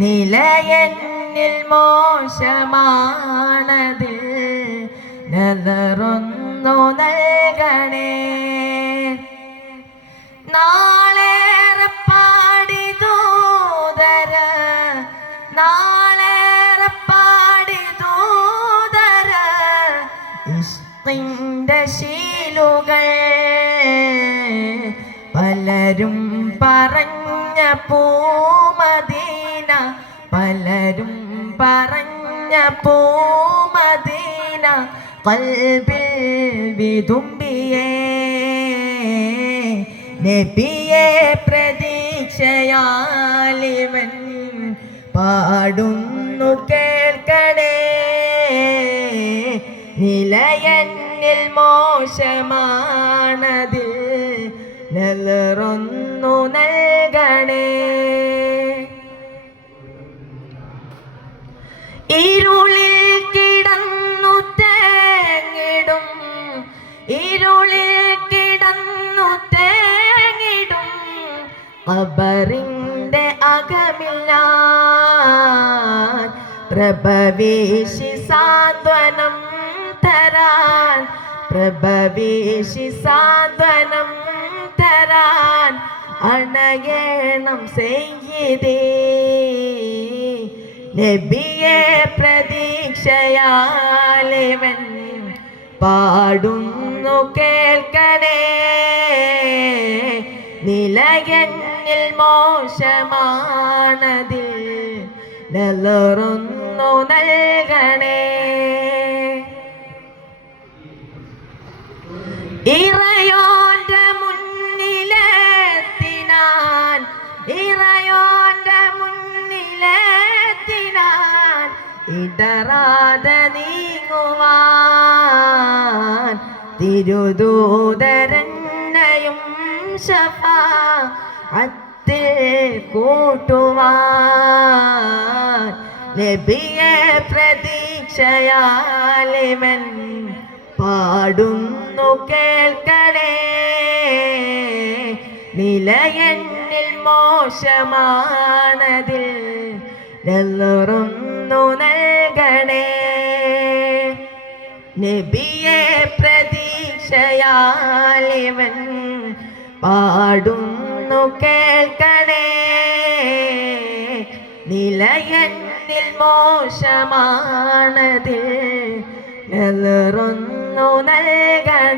നിലയന്നിൽ മോശമാണതിൽ നതറൊന്നു നൽകണേ. നാളേറെ പാടി പാടി ശീലുകൾ പലരും പറഞ്ഞ പൂമദീന പലരും പറഞ്ഞ പൂമദീന കൽബിൽ വിതുമ്പിയേ. നബിയെ പ്രതീക്ഷയാലിവൻ പാടുന്നു കേൾക്കണേ. നിലയന്നിൽ മോശമാണതിൽ നെല്ലറൊന്നു നൽകണേ. ഇരുളിൽ കിടന്നു തേങ്ങിടും. ഇരുളിൽ കിടന്നു തേങ്ങിടും. അബറിന്റെ അകമില്ല പ്രഭവേശി സാന്ത്വനം തരാൻ. പ്രഭവേശി സാന്ത്വനം തരാൻ അണയണം ചെയ്യതേ നബിയെ പ്രതീക്ഷയാലിവൻ പാടുന്നു കേൾക്കണേ. നിലയങ്ങിൽ മോശമാണതിൽ നിലറുന്നു നൽകണേ. ഇറയോന്റെ ഇറയോന്റെ മുന്നിലെത്തിനാൻ ഇടറാതെ നീങ്ങുവാൻ തിരുദൂതരന്നയും ശഫ അത്തിൽ കൂട്ടുവാൻ നബിയെ പ്രതീക്ഷയാലിവൻ പാടുന്നു കേൾക്കണേ നിലയന്നിൽ മോശമാണതിൽ നെല്ലുറന്നു നൽകണേ. നബിയെ പ്രതീക്ഷയാലിവൻ പാടുന്നു കേൾക്കണേ. നിലയന്നിൽ മോശമാണതിൽ നെല്ലുറന്നു നൽകണേ.